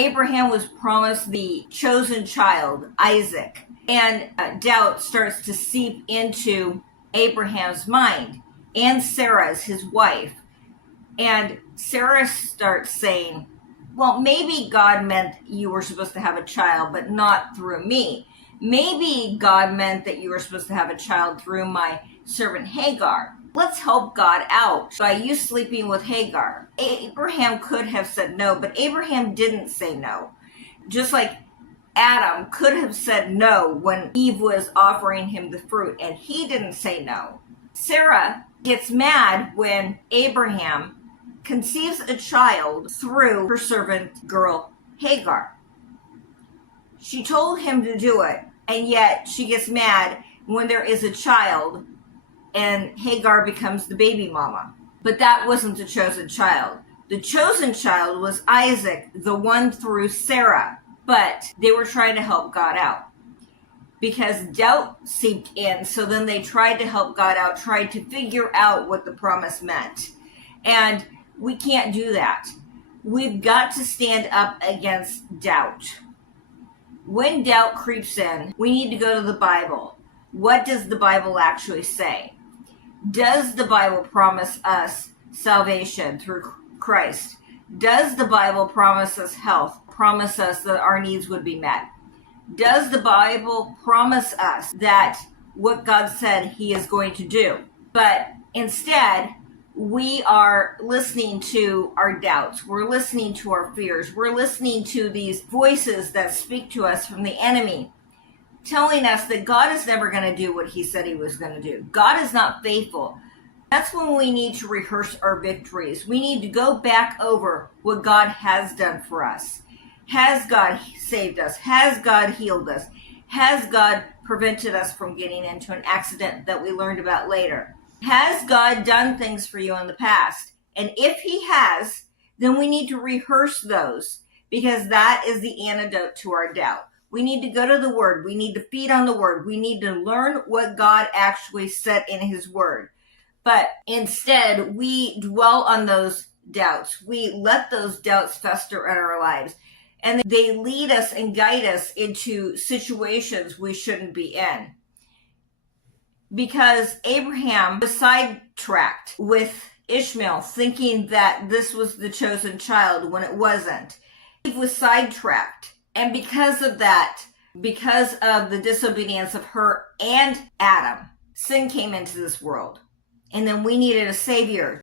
Abraham was promised the chosen child, Isaac, and doubt starts to seep into Abraham's mind and Sarah's, his wife. And Sarah starts saying, well, maybe God meant you were supposed to have a child, but not through me. Maybe God meant that you were supposed to have a child through my servant Hagar. Let's help God out by you sleeping with Hagar. Abraham could have said no, but Abraham didn't say no. Just like Adam could have said no when Eve was offering him the fruit, and he didn't say no. Sarah gets mad when Abraham conceives a child through her servant girl Hagar. She told him to do it, and yet she gets mad when there is a child and Hagar becomes the baby mama. But that wasn't the chosen child. The chosen child was Isaac, the one through Sarah. But they were trying to help God out because doubt seeped in. So then they tried to help God out, tried to figure out what the promise meant. And we can't do that. We've got to stand up against doubt. When doubt creeps in, we need to go to the Bible. What does the Bible actually say? Does the Bible promise us salvation through Christ? Does the Bible promise us health? Promise us that our needs would be met? Does the Bible promise us that what God said he is going to do? But instead, we are listening to our doubts. We're listening to our fears. We're listening to these voices that speak to us from the enemy, telling us that God is never going to do what he said he was going to do. God is not faithful. That's when we need to rehearse our victories. We need to go back over what God has done for us. Has God saved us? Has God healed us? Has God prevented us from getting into an accident that we learned about later? Has God done things for you in the past? And if he has, then we need to rehearse those, because that is the antidote to our doubt. We need to go to the Word. We need to feed on the Word. We need to learn what God actually said in his Word. But instead, we dwell on those doubts. We let those doubts fester in our lives. And they lead us and guide us into situations we shouldn't be in. Because Abraham was sidetracked with Ishmael, thinking that this was the chosen child when it wasn't. He was sidetracked. And because of that, because of the disobedience of her and Adam, sin came into this world. And then we needed a savior